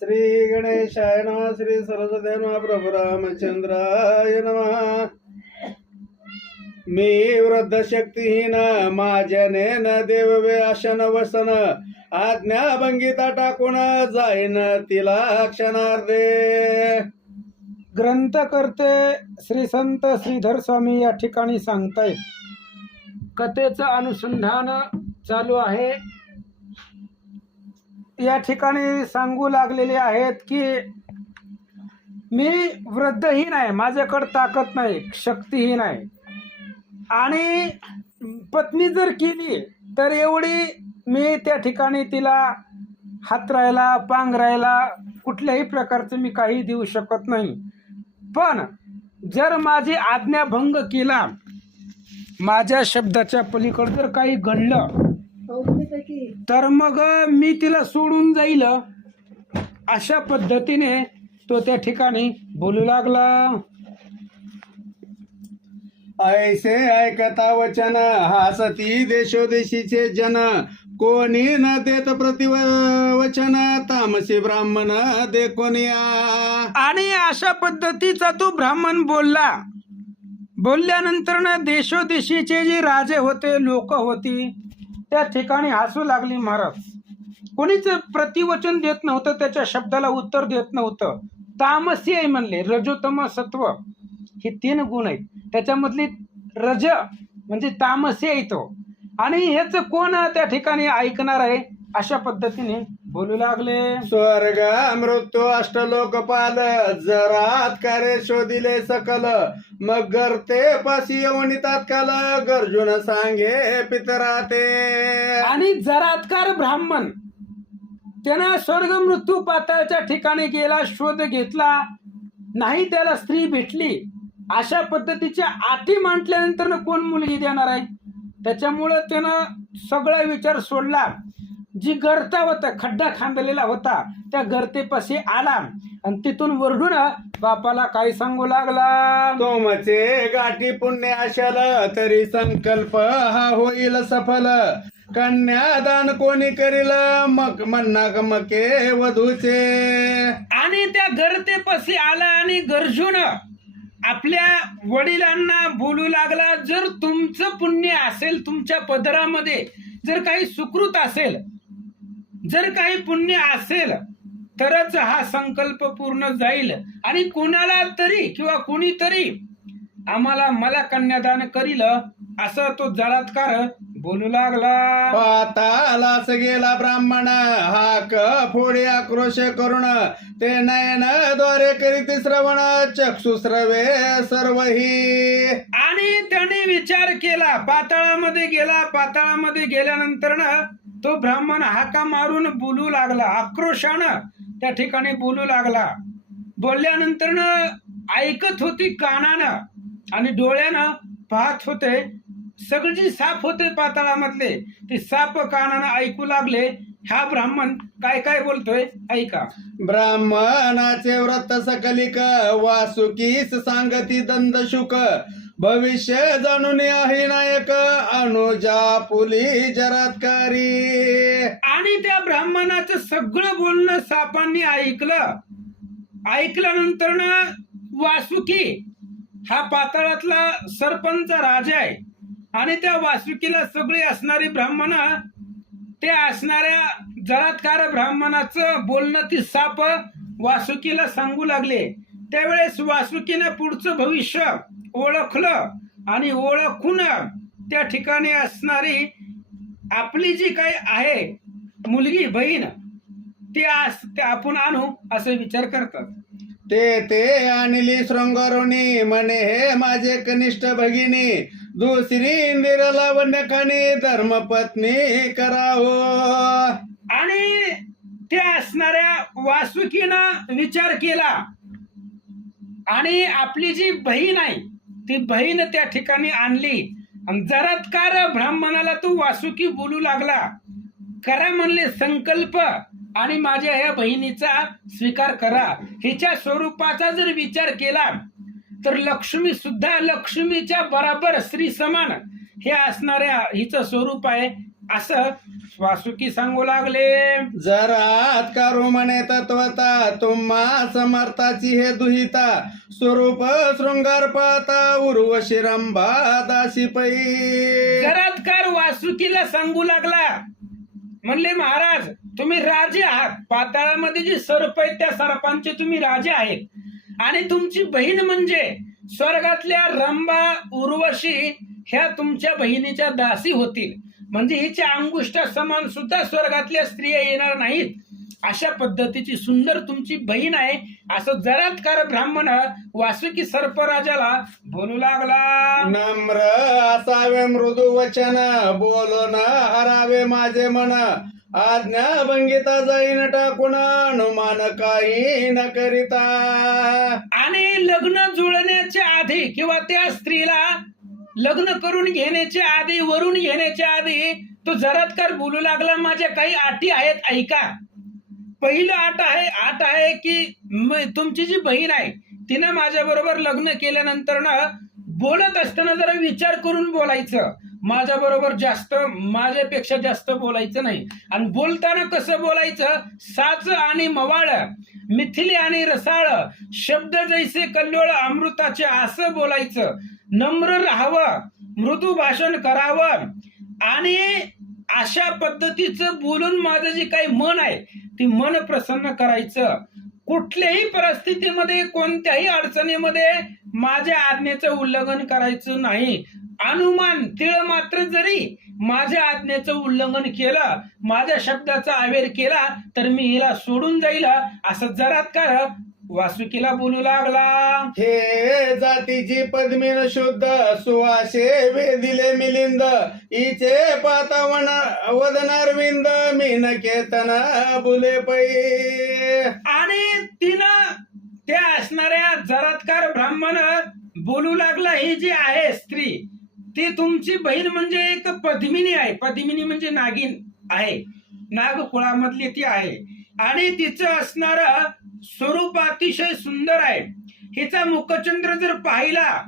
श्री गणेशाय नम श्री सरस्वती नम प्रभु रामचंद्राय नम। मी वृद्ध शक्तीहीन माझ्याने न देव आशन वसन आज्ञा भंगिता टाकून जाईन तिला क्षणार्धे। ग्रंथकर्ते श्री संत श्रीधर स्वामी या ठिकाणी सांगतायत कथेचं अनुसंधान चालू आहे. या ठिकाणी सांगू लागलेले आहेत की मी वृद्धहीन आहे माझ्याकडं ताकद नाही शक्तीहीन आहे आणि पत्नी जर केली तर एवढी मी त्या ठिकाणी तिला हातरायला पांघरायला कुठल्याही प्रकारचं मी काही देऊ शकत नाही. पण जर माझी आज्ञाभंग केला माझ्या शब्दाच्या पलीकडं जर काही घडलं तर मग मी तिला सोडून जाईल. अशा पद्धतीने तो त्या ठिकाणी बोलू लागला. ऐसे ऐकता वचन हासती देशोदेशीचे जन. कोणी न देत प्रतिवचन तामसी ब्राह्मण दे कोणिया. आणि अशा पद्धतीचा तो ब्राह्मण बोलला. बोलल्यानंतर ना देशोदेशीचे जे राजे होते लोक होती त्या ठिकाणी हसू लागली महाराज. कोणीच प्रतिवचन देत नव्हतं त्याच्या शब्दाला उत्तर देत नव्हतं. तामसी आहे म्हणले रजोतम सत्व. हे तीन गुण आहेत. त्याच्यामधली रज म्हणजे तामसी आहे तो. आणि हेच कोण त्या ठिकाणी ऐकणार आहे? अशा पद्धतीने बोलू लागले. स्वर्ग मृत्यू अष्टलोकपाल जरात कार्य शोधिले सकल. मग गर्ते पाशी येऊन तात्काल गर्जुन सांगे पितरा ते आणि जरात्कार ब्राह्मण त्यानं स्वर्ग मृत्यू पाताळच्या ठिकाणी गेला शोध घेतला. नाही त्याला स्त्री भेटली. अशा पद्धतीच्या आटी मांडल्यानंतर कोण मुलगी देणार आहे? त्याच्यामुळं त्यानं सगळा विचार सोडला. जी गर्ता होता खड्डा खांदलेला होता त्या गर्तेपाशी आला. आणि तिथून वरडून बापाला काय सांगू लागला. तोमचे गाठी पुण्य अशल तरी संकल्प हा होईल सफल. कन्यादान कोणी करील मग म्हणना मके वधूचे. आणि त्या गर्तेपाशी आला आणि गरजून आपल्या वडिलांना बोलू लागला जर तुमचं पुण्य असेल तुमच्या पदरामध्ये जर काही सुकृत असेल जर काही पुण्य असेल तरच हा संकल्प पूर्ण जाईल. आणि कोणाला तरी किंवा कोणीतरी आम्हाला मला कन्यादान करील असं तो जळात्कार बोलू लागला. पातालास गेला ब्राह्मण हाक फोडी आक्रोश करुण ते नयनद्वारे करीत श्रवण चक्षु श्रवे सर्वही. आणि त्याने विचार केला पाताळामध्ये गेला पाताळामध्ये गेल्यानंतर ना तो ब्राह्मण हाका मारून बोलू लागला आक्रोशानं त्या ठिकाणी बोलू लागला. बोलल्यानंतर ऐकत होती कानानं आणि डोळ्यानं पाहत होते. सगळी साप होते पाताळामधले. ते साप कानानं ऐकू लागले हा ब्राह्मण काय काय बोलतोय? ऐका. ब्राह्मणाचे व्रत सकलिक वासुकीस सांगती दंदशुक भविष्य जाणून आहे नायक अनुजा पुली जरात्कारी. आणि त्या ब्राह्मणाचं सगळं बोलणं सापांनी ऐकलं. ऐकल्यानंतर ना वासुकी हा पाताळातला सरपंच राजा आहे. आणि त्या वासुकीला सगळी असणारी ब्राह्मण ते असणाऱ्या जळात्कार ब्राह्मणाचं बोलणं ती साप वासुकीला सांगू लागले. त्यावेळेस वासुकीने पुढचं भविष्य ओळखलं आणि ओळखून त्या ठिकाणी असणारी आपली जी काही आहे मुलगी बहीण ती आस ते आपण आणू असे विचार करतात. ते ते आणली शृंगारुणी म्हणे हे माझे कनिष्ठ भगिनी दुसरी इंदिरा लावण्य खाणी धर्मपत्नी करावो. आणि त्या असणाऱ्या वासुकीनं विचार केला. आणि आपली जी बहीण आहे ती बहीण त्या ठिकाणी आणली. आणि जरात्कार ब्राह्मणाला तू वासुकी बोलू लागला. करा म्हणले संकल्प आणि माझ्या ह्या बहिणीचा स्वीकार करा. हिच्या स्वरूपाचा जर विचार केला तर लक्ष्मी सुद्धा लक्ष्मीच्या बराबर स्त्री समान. हे असणाऱ्या हिचं स्वरूप आहे असं वासुकी सांगू लागले. जरात कारू म्हणे तत्वता तुम्हा समर्थाची हे दुहिता. स्वरूप शृंगार पाहता उर्वशी रंभा दासी पै. जरातकार वासुकीला सांगू लागला. म्हणले महाराज तुम्ही राजे आहात. पाताळामध्ये जे सर्प आहेत त्या सर्पांचे तुम्ही राजे आहेत. आणि तुमची बहीण म्हणजे स्वर्गातल्या रंबा उर्वशी ह्या तुमच्या बहिणीच्या दासी होतील. म्हणजे हिच्या अंगुष्ठा समान सुद्धा स्वर्गातल्या स्त्रिया येणार नाहीत. अशा पद्धतीची सुंदर तुमची बहीण आहे. असं जरातकार ब्राह्मण वासुकी सर्पराजाला बोलू लागला. नम्र असावे मृदू वचन बोलून हरावे माझे मन. आज्ञा भंगिता जाईन टाकून अनुमान काही न करिता. आणि लग्न जुळण्याच्या आधी किंवा त्या स्त्रीला लग्न करून घेण्याच्या आधी वरून घेण्याच्या आधी तो जरातकार बोलू लागला माझ्या काही अटी आहेत ऐका. पहिलं आट आहे आट आहे की तुमची जी बहीण आहे तिनं माझ्या बरोबर लग्न केल्यानंतर ना बोलत असताना जरा विचार करून बोलायचं. माझ्या बरोबर जास्त माझ्यापेक्षा जास्त बोलायचं नाही. आणि बोलताना कसं बोलायचं? साच आणि मवाळ मिथिली आणि रसाळ शब्द जैसे कल्लोळ अमृताचे असं बोलायचं. नम्र राहावं मृदू भाषण करावं. आणि अशा पद्धतीचं बोलून माझं जे काही मन आहे ती मन प्रसन्न करायचं. कुठल्याही परिस्थितीमध्ये कोणत्याही अडचणीमध्ये माझ्या आज्ञेचं उल्लंघन करायचं नाही. अनुमान तिळ मात्र जरी माझ्या आज्ञेचं उल्लंघन केलं माझ्या शब्दाचा आवेर केला तर मी हिला सोडून जाईल असं जरात्कार वासुकीला बोलू लागला. हे जातीची पद्मीन शुद्ध सुवासे वेदिले मिलिंद इचे पाता वना- वदनारविंद मीन केतन बुले पै. आणि तिनं त्या असणाऱ्या जरात्कार ब्राह्मण बोलू लागला ही जी आहे स्त्री ती तुमची बहीण म्हणजे एक पद्मिनी आहे. पद्मिनी म्हणजे नागिन आहे. नाग कुळामधली ती आहे. आणि तिचं असणार स्वरूप अतिशय सुंदर आहे. हिचा मुखचंद्र जर पाहिला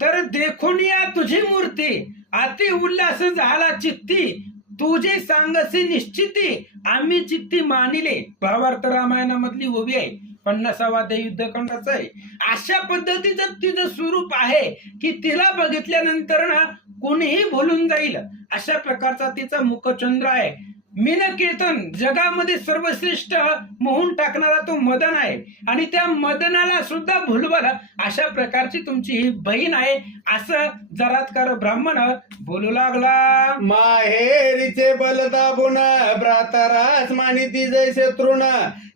तर देखून या तुझी मूर्ती. अति उल्हास झाला चित्ती. तुझे सांगसी निश्चिती. आम्ही चित्ती मानिले. भावार्थ रामायणामधली उभी आहे. पन्नासावा ते युद्धखंडाचा आहे. अशा पद्धतीचं तिचं स्वरूप आहे की तिला बघितल्यानंतर ना कोणीही भुलून जाईल. अशा प्रकारचा तिचा मुखचंद्र आहे. मीन कीर्तन जगामध्ये सर्वश्रेष्ठ मोहून टाकणारा तो मदन आहे. आणि त्या मदनाला सुद्धा भुलवल अशा प्रकारची तुमची ही बहीण आहे असं जरातकार ब्राह्मण बोलू लागला. माहेरीचे बल दाबून भ्रातरास मानिती जैसे तृण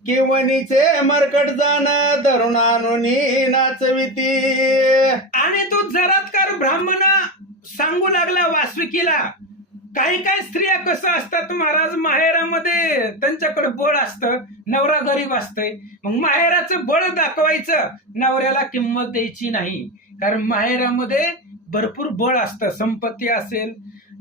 किवणीचे मरकट जाण आणून नाचविती. आणि तो जरातकार ब्राह्मण सांगू लागला वासविकीला काही काही स्त्रिया कसं असतात महाराज? माहेरामध्ये त्यांच्याकडे बळ असतं नवरा गरीब असतंय. मग माहेराचं बळ दाखवायचं नवऱ्याला किंमत द्यायची नाही. कारण माहेरामध्ये भरपूर बळ असतं. संपत्ती असेल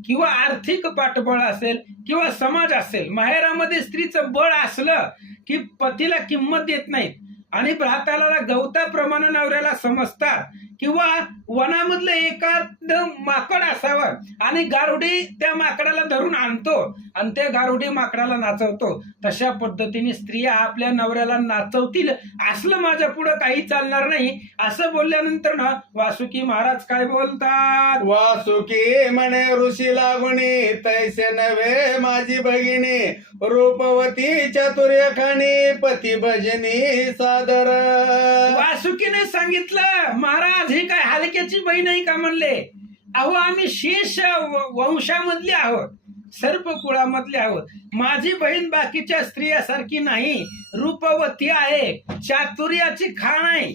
किंवा आर्थिक पाठबळ असेल किंवा समाज असेल. माहेरामध्ये स्त्रीचं बळ असलं की पतीला किंमत देत नाहीत. आणि भ्राताला गवताप्रमाणे नवऱ्याला समजतात. किंवा वनामधलं एखाद माकड असावं आणि गारुडी त्या माकडाला धरून आणतो आणि त्या गारुडी माकडाला नाचवतो. तशा पद्धतीने स्त्रिया आपल्या नवऱ्याला नाचवतील. असलं माझ्या पुढं काही चालणार नाही. असं बोलल्यानंतर ना वासुकी महाराज काय बोलतात? वासुकी म्हणे ऋषी लागुनी तैसे नव्हे माझी भगिनी रूपवती चतुर्यखानी पती भजनी सादर. वासुकीने सांगितलं महाराज ही काय हलक्याची बहीण आहे का म्हणले? अहो आम्ही शेष वंशामधले आहोत सर्प कुळामधले आहोत. माझी बहीण बाकीच्या स्त्रियासारखी नाही रूपवती आहे चातुर्याची खाण आहे.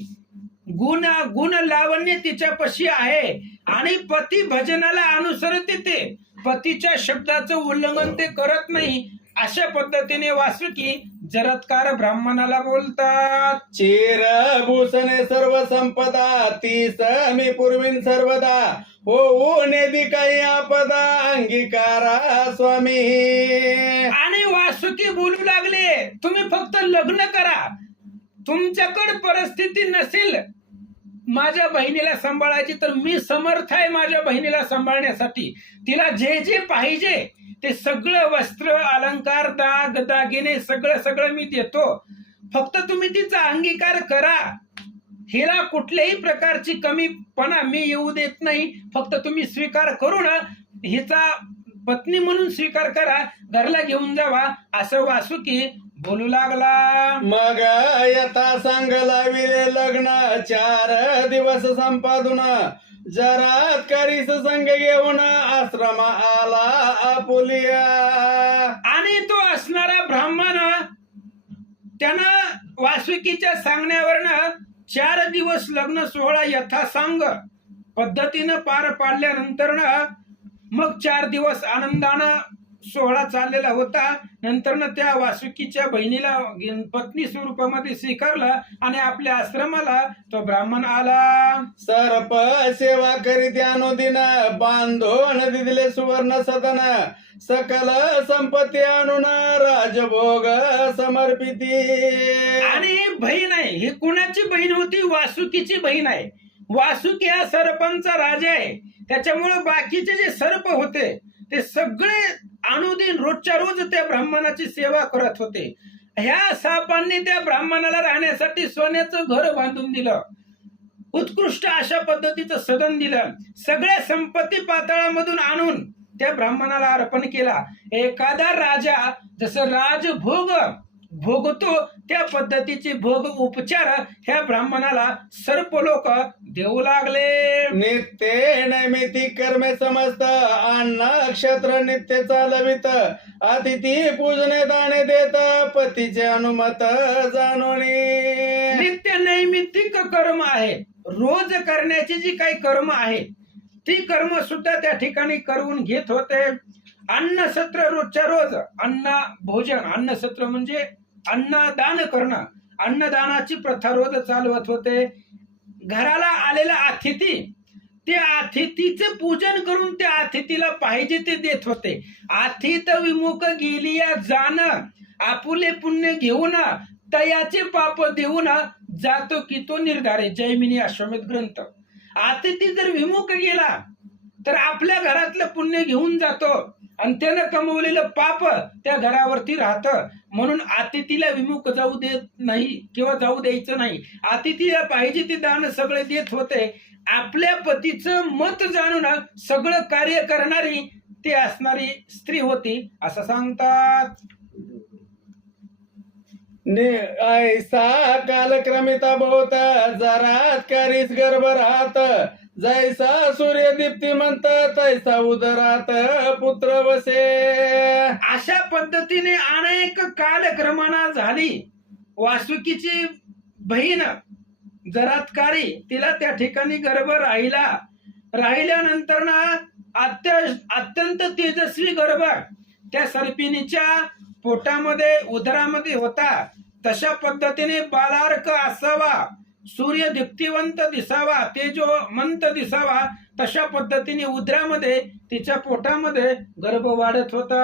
गुण गुण लावण्य तिच्यापाशी आहे आणि पती भजनाला अनुसरत येते पतीच्या शब्दाचं उल्लंघन ते करत नाही अशा पद्धतीने वासुकी जरत्कार ब्राह्मणाला बोलतात. चिर भूषणे सर्व संपदा तीस मी पूर्वीन सर्वदा. हो नेदी काही आपदा अंगीकारा स्वामी. आणि वासुकी बोलू लागले तुम्ही फक्त लग्न करा. तुमच्याकडे परिस्थिती नसेल. माझ्या बहिणीला सांभाळायची तर मी समर्थ आहे माझ्या बहिणीला सांभाळण्यासाठी. तिला जे जे पाहिजे ते सगळं वस्त्र अलंकार दाग दागिने सगळं सगळं मी देतो. फक्त तुम्ही तिचा अंगीकार करा. हिला कुठल्याही प्रकारची कमीपणा मी येऊ देत नाही. फक्त तुम्ही स्वीकार करू ना. हिचा पत्नी म्हणून स्वीकार करा. घरला घेऊन जावा. असं वासुकी बोलू लागला. मग यथा सांगला विले लग्न. चार दिवस संपादून. जरात करीस संग घेऊन आश्रम आला आपुलिया. आणि तो असणारा ब्राह्मण त्यानं वासुकीच्या सांगण्यावरनं चार दिवस लग्न सोहळा यथासांग पद्धतीनं पार पाडल्यानंतर मग चार दिवस आनंदानं सोहळा चाललेला होता. नंतर त्या वासुकीच्या बहिणीला पत्नी स्वरूपामध्ये स्वीकारलं आणि आपल्या आश्रमाला तो ब्राह्मण आला. सर्प सेवा करीत अनुदिन बांधून दिले सुवर्ण सदन. सकल संपत्ती आणून राजभोग समर्पिती. आणि बहीण आहे. ही कुणाची बहीण होती? वासुकीची बहीण आहे. वासुकी हा सर्पांचा राजा आहे. त्याच्यामुळे बाकीचे जे सर्प होते ते सगळे अनुदिन रोजच्या रोज त्या ब्राह्मणाची सेवा करत होते. ह्या सापांनी त्या ब्राह्मणाला राहण्यासाठी सोन्याचं घर बांधून दिलं. उत्कृष्ट अशा पद्धतीचं सदन दिलं. सगळ्या संपत्ती पातळामधून आणून त्या ब्राह्मणाला अर्पण केला. एखादा राजा जसं राजभोग भोगतो. त्या पद्धतीचे भोग उपचार ह्या ब्राह्मणाला सर्प लोक देऊ लागले. नित्य नैमितिक कर्मे समस्त अन्न क्षत्र नित्य चालवित. अतिथी पूजने दाणे देत पतीचे अनुमत जाणोनी. नित्य नैमित्तिक कर्म आहे. रोज करण्याची जी काही कर्म आहे ती कर्म सुद्धा त्या ठिकाणी करून घेत होते. अन्न सत्र रोजच्या रोज अन्न भोजन अन्न सत्र म्हणजे अन्नदान करणं. अन्नदानाची प्रथा रोज चालवत होते. घराला आलेला अतिथी त्या अतिथीचे पूजन करून त्या अतिथीला पाहिजे ते देत होते. अतिथ विमुख गेलिया जाणं आपुले पुण्य घेऊन तयाचे पाप देऊन जातो की तो निर्धारे. जयमिनी अश्वमेध ग्रंथ. अतिथी जर विमुख गेला तर आपल्या घरातलं पुण्य घेऊन जातो. आणि त्यानं कमवलेलं पाप त्या घरावरती राहतं. म्हणून अतिथीला विमुख जाऊ देत नाही किंवा जाऊ द्यायचं नाही. अतिथीला पाहिजे ते दान सगळे देत होते. आपल्या पतीचं मत जाणून सगळं कार्य करणारी ते असणारी स्त्री होती असं सांगतात. ने ऐसा कालक्रमिता बहुत जरात करीस गर्भ राहत जैसा सूर्य दीप्तिमंत तैसा उदरात पुत्र वसे. अशा पद्धतीने अनेक कालक्रमणा झाली. वासुकीची बहीण जरातकारी तिला त्या ठिकाणी गर्भ राहिला. राहिल्यानंतर ना अत्य अत्यंत तेजस्वी गर्भ त्या सर्पिणीच्या पोटामध्ये उदरामध्ये होता. तशा पद्धतीने बालार्क असावा. सूर्य दीप्तिवंत दिसावा तेजोमंत दिसावा तशा पद्धतीने उदरामध्ये तिच्या पोटामध्ये गर्भ वाढत होता.